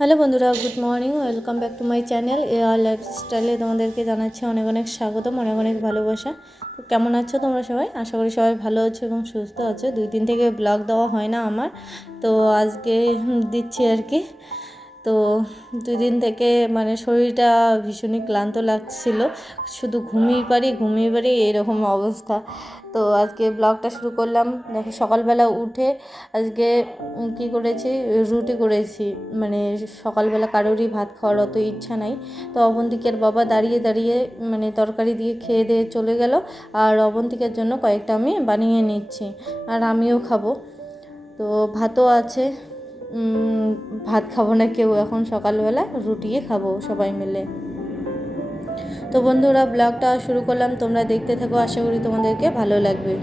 Hello বন্ধুরা, good morning. Welcome back to my channel AR লাইফস্টাইলে তোমাদেরকে জানাচ্ছি অনেক অনেক স্বাগতম, অনেক অনেক ভালোবাসা। তো কেমন আছো তোমরা সবাই? আশা করি সবাই ভালো আছো এবং সুস্থ আছো। 2 দিন থেকে ব্লগ দেওয়া হয় না আমার, তো আজকে দিচ্ছি আর কি। তো 2 দিন থেকে শরীরটা ভীষণই ক্লান্ত লাগছিল, শুধু ঘুমিয়ে পারি এরকম অবস্থা। তো আজকে ব্লগটা শুরু করলাম। দেখো, সকালবেলা উঠে আজকে কি করেছি, রুটি করেছি। সকালবেলা কারোরই ভাত খাওয়ার অত ইচ্ছা নাই, তো অবন্তিকার বাবা দাঁড়িয়ে দাঁড়িয়ে তরকারি দিয়ে খেয়ে দিয়ে চলে গেল, আর অবন্তিকার জন্য কয়েকটা আমি বানিয়ে নিচ্ছি, আর আমিও খাবো। তো ভাতও আছে, ভাত খাবো না কেউ এখন, সকালবেলা রুটিয়ে খাবো সবাই মিলে। তো বন্ধুরা, ব্লগটা শুরু করলাম, তোমরা দেখতে থাকো, আশা করি তোমাদেরকে ভালো লাগবে।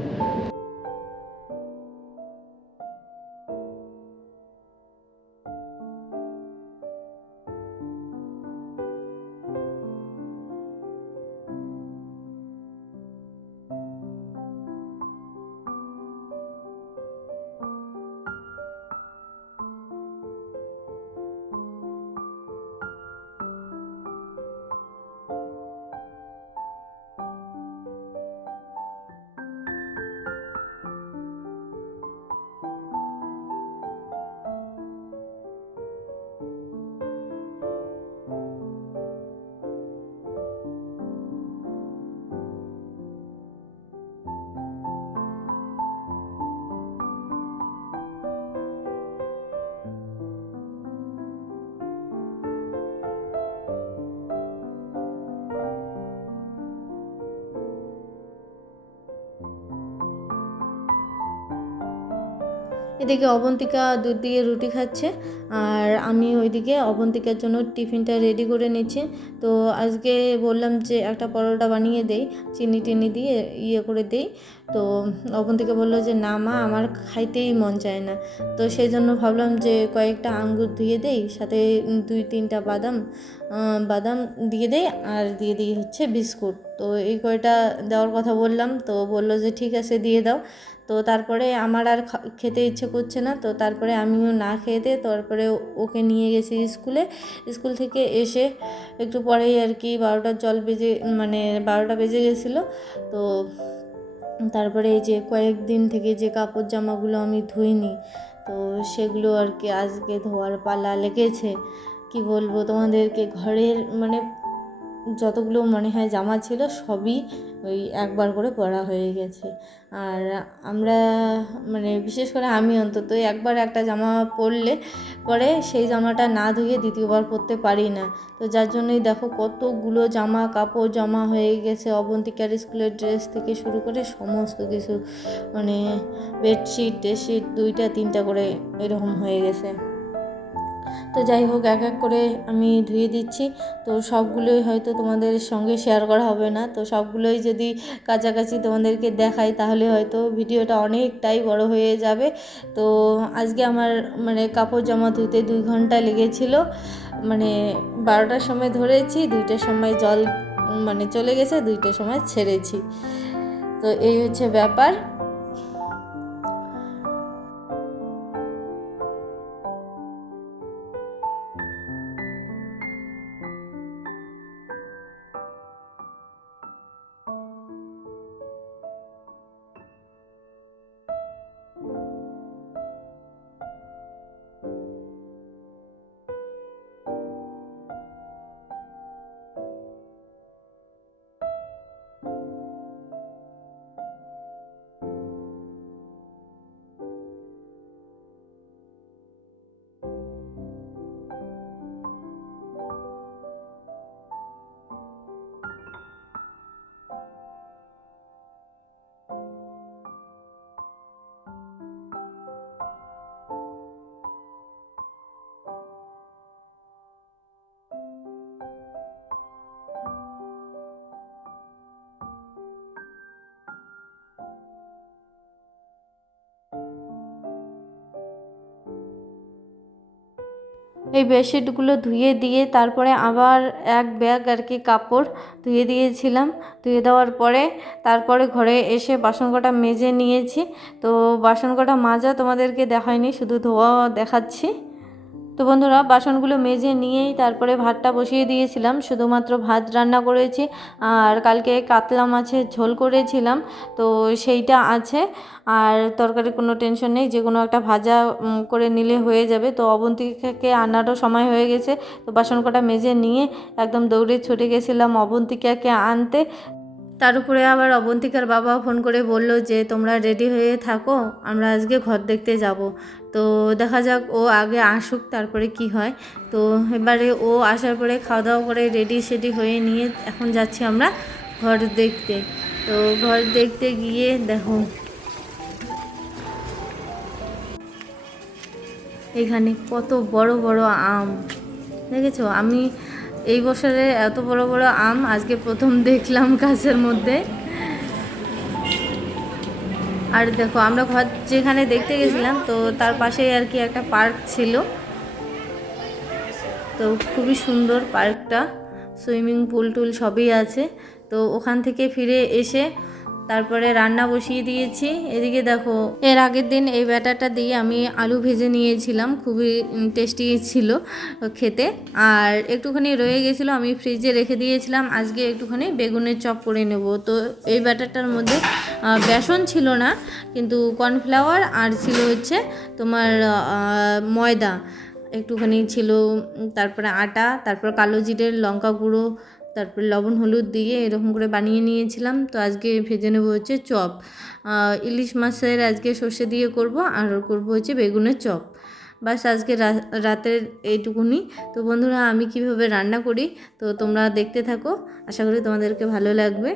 এদিকে অবন্তিকা দুধ দিয়ে রুটি খাচ্ছে, আর আমি ওইদিকে অবন্তিকার জন্য টিফিনটা রেডি করে নিচ্ছি। তো আজকে বললাম যে একটা পরোটা বানিয়ে দেই, চিনি টিনি দিয়ে করে দেই। তো অবন্তিকা বললো যে না মা, আমার খাইতেই মন চায় না। তো সেই জন্য ভাবলাম যে কয়েকটা আঙ্গুর ধুয়ে দেই, সাথে 2-3টা বাদাম দিয়ে দেই, আর দিয়ে দিই হচ্ছে বিস্কুট। তো এই কয়টা দেওয়ার কথা বললাম, তো বললো যে ঠিক আছে দিয়ে দাও। তো তারপরে আমার আর খেতে ইচ্ছে করছে না, তো তারপরে আমিও না খেয়ে দিয়ে তারপরে ওকে নিয়ে গেছি স্কুল থেকে এসে একটু পরেই আর কি 12টা বেজে গেছিলো। তো তারপরে এই যে কয়েকদিন থেকে যে কাপড় জামাগুলো আমি ধুইনি, তো সেগুলো আর কি আজকে ধোয়ার পালা লেগেছে। কি বলবো তোমাদেরকে, ঘরের যতগুলো মনে হয় জামা ছিল সবই ওই একবার করে পরা হয়ে গেছে। আর আমরা বিশেষ করে আমি অন্তত একবার একটা জামা পরে সেই জামাটা না ধুয়ে দ্বিতীয়বার পরতে পারি না। তো যার জন্যই দেখো কতগুলো জামা কাপড় জমা হয়ে গেছে, অবন্তিকার স্কুলের ড্রেস থেকে শুরু করে সমস্ত কিছু, বেডশিট টেডশিট 2-3টা করে এরকম হয়ে গেছে। তো যাই হোক, এক এক করে আমি ধুয়ে দিচ্ছি। তো সবগুলোই হয়তো তোমাদের সঙ্গে শেয়ার করা হবে না, তো সবগুলোই যদি কাছাকাছি তোমাদেরকে দেখাই তাহলে হয়তো ভিডিওটা অনেকটাই বড় হয়ে যাবে। তো আজকে আমার কাপড় জামা ধুতে 2 ঘন্টা লেগেছিল। 12টার সময় ধরেছি, 2টার সময় জল চলে গেছে, 2টার সময় ছেড়েছি। তো এই হচ্ছে ব্যাপার। এই বেডশিটগুলো ধুয়ে দিয়ে তারপরে আবার এক ব্যাগ আর কি কাপড় ধুয়ে দিয়েছিলাম। ধুয়ে দেওয়ার পরে তারপরে ঘরে এসে বাসন কটা মেজে নিয়েছি। তো বাসন কটা মাজা তোমাদেরকে দেখাইনি, শুধু ধোয়া দেখাচ্ছি। তো বন্ধুরা বাসনগুলো মেজে নিয়েই তারপরে ভাতটা বসিয়ে দিয়েছিলাম, শুধুমাত্র ভাত রান্না করেছি। আর কালকে কাতলা মাছের ঝোল করেছিলাম, তো সেইটা আছে। আর তরকারি কোনো টেনশন নেই, যে কোনো একটা ভাজা করে নিলে হয়ে যাবে। তো অবন্তিকাকে আনারও সময় হয়ে গেছে, তো বাসন কটা মেজে নিয়ে একদম দৌড়ে ছুটে গেছিলাম অবন্তিকাকে আনতে। তার উপরে আবার অবন্তিকার বাবা ফোন করে বলল যে তোমরা রেডি হয়ে থাকো, আমরা আজকে ঘর দেখতে যাব। তো দেখা যাক, ও আগে আসুক তারপরে কি হয়। তো এবারে ও আসার পরে খাওয়া দাওয়া করে রেডি সেডি হয়ে নিয়ে এখন যাচ্ছি আমরা ঘর দেখতে। তো ঘর দেখতে গিয়ে দেখো এখানে কত বড় বড় আম দেখেছো। আমি এই বছরে এত বড় বড় আম আজকে প্রথম দেখলাম গাছের মধ্যে। আর দেখো আমরা ঘর যেখানে দেখতে গেছিলাম, তো তার পাশেই আর কি একটা পার্ক ছিল। তো খুবই সুন্দর পার্কটা, সুইমিং পুল টুল সবই আছে। তো ওখান থেকে ফিরে এসে তারপরে রান্না বসিয়ে দিয়েছি। এদিকে দেখো, এর আগের দিন এই ব্যাটারটা দিয়ে আমি আলু ভেজে নিয়েছিলাম, খুবই টেস্টি ছিল খেতে। আর একটুখানি রয়ে গেছিলো, আমি ফ্রিজে রেখে দিয়েছিলাম। আজকে একটুখানি বেগুনের চপ করে নেব। তো এই ব্যাটারটার মধ্যে বেসন ছিল না, কিন্তু কর্নফ্লাওয়ার আর ছিল হচ্ছে তোমার ময়দা একটুখানি ছিল, তারপরে আটা, তারপর কালো জিরের, লঙ্কা গুঁড়ো, তারপর লবণ হলুদ দিয়ে এরকম করে বানিয়ে নিয়েছিলাম। তো আজকে ভেজে নেবো হচ্ছে চপ, ইলিশ মাছের আজকে সর্ষে দিয়ে করব, আর করব হচ্ছে বেগুনের চপ। বাস আজকে রাতের এইটুকুনি। তো বন্ধুরা আমি কিভাবে রান্না করি তো তোমরা দেখতে থাকো, আশা করি তোমাদেরকে ভালো লাগবে।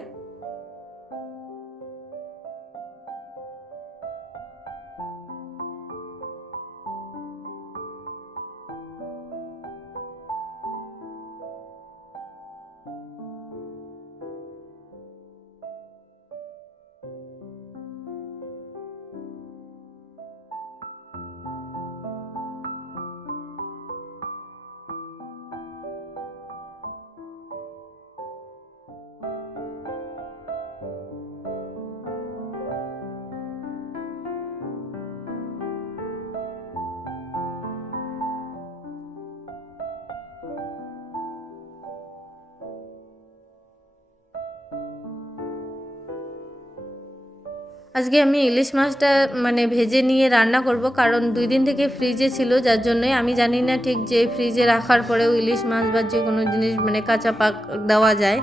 আজকে আমি ইলিশ মাছটা মানে ভেজে নিয়ে রান্না করব, কারণ 2 দিন থেকে ফ্রিজে ছিল, যার জন্যই আমি জানি না ঠিক যে ফ্রিজে রাখার পরেও ইলিশ মাছ বা যে কোনো জিনিস মানে কাঁচা পাক দেওয়া যায়।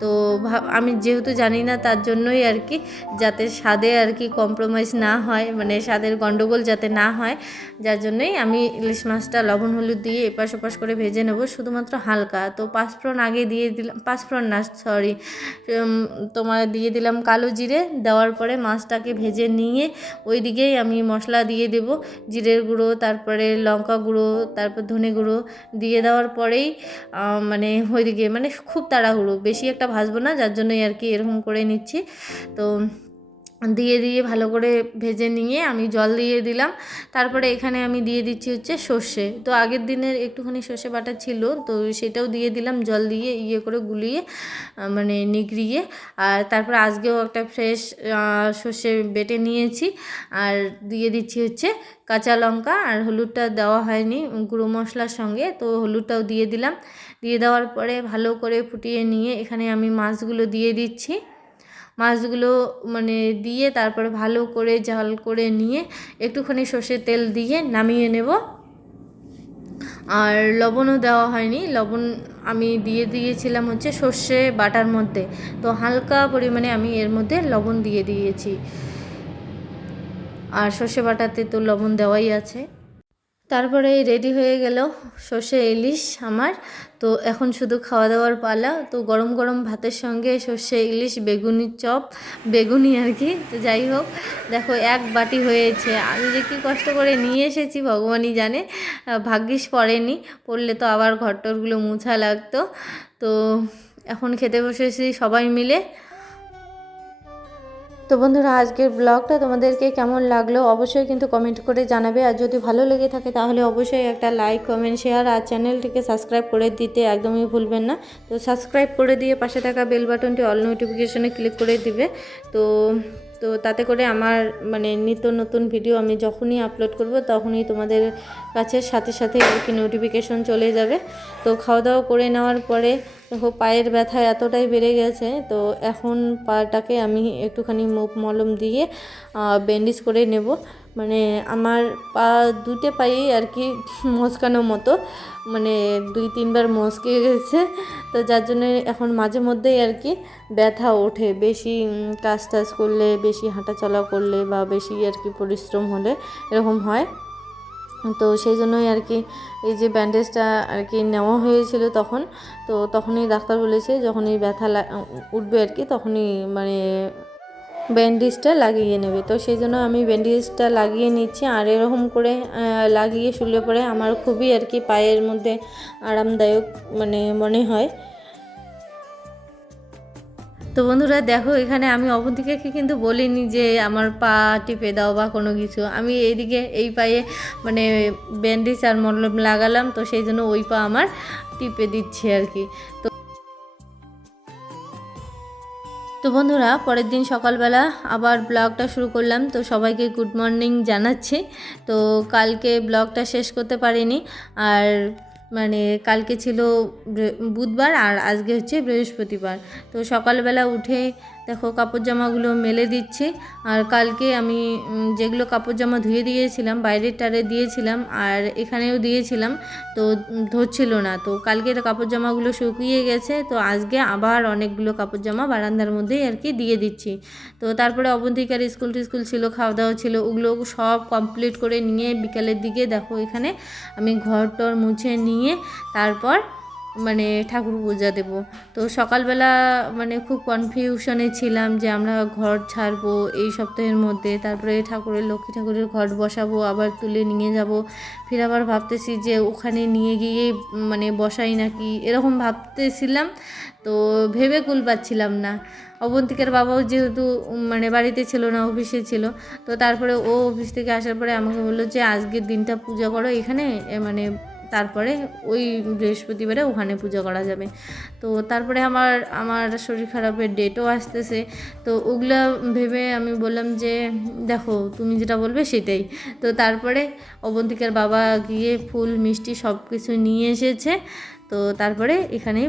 তো আমি যেহেতু জানি না, তার জন্যই আর কি, যাতে স্বাদে আর কি কম্প্রোমাইজ না হয়, মানে স্বাদের গন্ডগোল যাতে না হয়, যার জন্যই আমি ইলিশ মাছটা লবণ হলুদ দিয়ে এপাশ ওপাশ করে ভেজে নেব, শুধুমাত্র হালকা। তো পাঁচফোড়ন আগে দিয়ে দিলাম, পাঁচফোড়ন না সরি, তোমার দিয়ে দিলাম কালো জিরে, দেওয়ার পরে মাছটাকে ভেজে নিয়ে ওই দিকেই আমি মশলা দিয়ে দেব, জিরের গুঁড়ো, তারপরে লঙ্কা গুঁড়ো, তারপর ধনে গুঁড়ো দিয়ে দেওয়ার পরেই মানে ওইদিকে মানে খুব তাড়াহুড়ো, বেশি একটা ভাজবো না, যার জন্যই আর কি এরকম করে নিচ্ছি। তো দিয়ে ভালো করে ভেজে নিয়ে আমি জল দিয়ে দিলাম। তারপরে এখানে আমি দিয়ে দিচ্ছি হচ্ছে সর্ষে। তো আগের দিনের একটুখানি সর্ষে বাটা ছিল, তো সেটাও দিয়ে দিলাম জল দিয়ে ইয়ে করে গুলিয়ে, মানে নিগড়িয়ে। আর তারপর আজকেও একটা ফ্রেশ সর্ষে বেটে নিয়েছি, আর দিয়ে দিচ্ছি হচ্ছে কাঁচা লঙ্কা। আর হলুদটা দেওয়া হয়নি গুঁড়ো মশলার সঙ্গে, তো হলুদটাও দিয়ে দিলাম। দিয়ে দেওয়ার পরে ভালো করে ফুটিয়ে নিয়ে এখানে আমি মাছগুলো দিয়ে দিচ্ছি। মাছগুলো মানে দিয়ে তারপরে ভালো করে জাল করে নিয়ে একটুখানি সর্ষের তেল দিয়ে নামিয়ে নেব। আর লবণও দেওয়া হয়নি, লবণ আমি দিয়ে দিয়েছিলাম হচ্ছে সর্ষে বাটার মধ্যে, তো হালকা পরিমাণে আমি এর মধ্যে লবণ দিয়ে দিয়েছি। আর সর্ষে বাটাতে তো লবণ দেওয়াই আছে। তারপরে রেডি হয়ে গেল সর্ষে ইলিশ আমার। তো এখন শুধু খাওয়া দাওয়ার পালা। তো গরম গরম ভাতের সঙ্গে সর্ষে ইলিশ, বেগুনির চপ, বেগুনি আর কি। তো যাই হোক, দেখো এক বাটি হয়েছে। আমি যে কী কষ্ট করে নিয়ে এসেছি ভগবানই জানে, ভাগ্যিস পড়েনি, পড়লে তো আবার ঘরটরগুলো মুছা লাগতো। তো এখন খেতে বসেছি সবাই মিলে। তো বন্ধুরা আজকের ব্লগটা তোমাদেরকে কেমন লাগলো অবশ্যই কিন্তু কমেন্ট করে জানাবে। আর যদি ভালো লেগে থাকে তাহলে অবশ্যই একটা লাইক, কমেন্ট, শেয়ার আর চ্যানেলটিকে সাবস্ক্রাইব করে দিতে একদমই ভুলবেন না। তো সাবস্ক্রাইব করে দিয়ে পাশে থাকা বেল বাটনটি অল নোটিফিকেশনে ক্লিক করে দিবে। তো তো তাতে করে আমার মানে নিত্য নতুন ভিডিও আমি যখনই আপলোড করব তখনই তোমাদের কাছে সাথে সাথে আর কি নোটিফিকেশন চলে যাবে। তো খাওয়া দাওয়া করে নেওয়ার পরে দেখো পায়ের ব্যথা এতটাই বেড়ে গেছে, তো এখন পাটাকে আমি একটুখানি মুভ মলম দিয়ে ব্যান্ডেজ করে নেব। মানে আমার পা দুটো পায়েই আর কি মচকানোর মতো, মানে 2-3 বার মচকে গেছে। তো যার জন্য এখন মাঝে মধ্যেই আর কি ব্যথা ওঠে, বেশি কাজ টাজ করলে, বেশি হাঁটাচলা করলে বা বেশি আর কি পরিশ্রম হলে এরকম হয়। তো সেই জন্যই আর কি এই যে ব্যান্ডেজটা আর কি নেওয়া হয়েছিল তখন, তো তখনই ডাক্তার বলেছে যখনই ব্যথা উঠবে আর কি তখনই মানে ব্যান্ডেজটা লাগিয়ে নেবে। তো সেই জন্য আমি ব্যান্ডেজটা লাগিয়ে নিচ্ছি, আর এরকম করে লাগিয়ে শুলে পরে আমার খুবই আর কি পায়ের মধ্যে আরামদায়ক মানে মনে হয়। তো বন্ধুরা দেখো এখানে আমি অবন্তিকাকে কিন্তু বলিনি যে আমার পা টিপে দাও বা কোনো কিছু, আমি এইদিকে এই পায়ে মানে ব্যান্ডেজ আর মলম লাগালাম, তো সেই জন্য ওই পা আমার টিপে দিচ্ছে আর কি। তো বন্ধুরা পরের দিন সকালবেলা আবার ব্লগটা শুরু করলাম। তো সবাইকে গুড মর্নিং জানাচ্ছি। তো কালকে ব্লগটা শেষ করতে পারিনি, আর মানে কালকে ছিল বুধবার আর আজকে হচ্ছে বৃহস্পতিবার। তো সকালবেলা উঠে দেখো কাপড় জামাগুলো মেলে দিচ্ছি, আর কালকে আমি যেগুলো কাপড় জামা ধুয়ে দিয়েছিলাম বাইরের টারে দিয়েছিলাম আর এখানেও দিয়েছিলাম, তো ধরছিল না। তো কালকের কাপড় জামাগুলো শুকিয়ে গেছে, তো আজকে আবার অনেকগুলো কাপড় জামা বারান্দার মধ্যেই আর কি দিয়ে দিচ্ছি। তো তারপরে অবন্তিকার স্কুল টিস্কুল ছিল, খাওয়া দাওয়া ছিল, ওগুলো সব কমপ্লিট করে নিয়ে বিকালের দিকে দেখো এখানে আমি ঘর টর মুছে নিয়ে তারপর মানে ঠাকুর পূজা দেব। তো সকালবেলা মানে খুব কনফিউশনে ছিলাম যে আমরা ঘর ছাড়বো এই সপ্তাহের মধ্যে, তারপরে ঠাকুরের লক্ষ্মী ঠাকুরের ঘট বসাবো, আবার তুলে নিয়ে যাব, ফির আবার ভাবতেছি যে ওখানে নিয়ে গিয়ে মানে বসাই নাকি, এরকম ভাবতেছিলাম। তো ভেবে কুল পাচ্ছিলাম না। অবন্তিকার বাবাও যেহেতু মানে বাড়িতে ছিল না, অফিসে ছিল, তো তারপরে ও অফিস থেকে আসার পরে আমাকে বললো যে আজকের দিনটা পূজা করো এখানে, মানে তারপরে ওই বৃহস্পতিবারে ওখানে পূজা করা যাবে। তো তারপরে আমার শরীর খারাপের ডেটও আসতেছে, তো ওগুলো ভেবে আমি বললাম যে দেখো তুমি যেটা বলবে সেটাই। তো তারপরে অবন্তিকার বাবা গিয়ে ফুল মিষ্টি সব কিছু নিয়ে এসেছে। তো তারপরে এখানে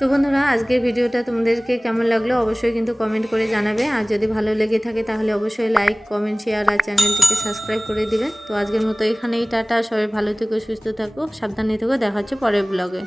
তো বন্ধুরা আজকের ভিডিওটা তোমাদেরকে কেমন লাগলো অবশ্যই কিন্তু কমেন্ট করে জানাবে, আর যদি ভালো লেগে থাকে তাহলে অবশ্যই লাইক কমেন্ট শেয়ার আর চ্যানেলটিকে সাবস্ক্রাইব করে দিবেন। তো আজকের মতো এখানেই টাটা, সবাই ভালো থেকো, সুস্থ থাকো, সাবধানে থেকো, দেখা হচ্ছে পরের ব্লগে।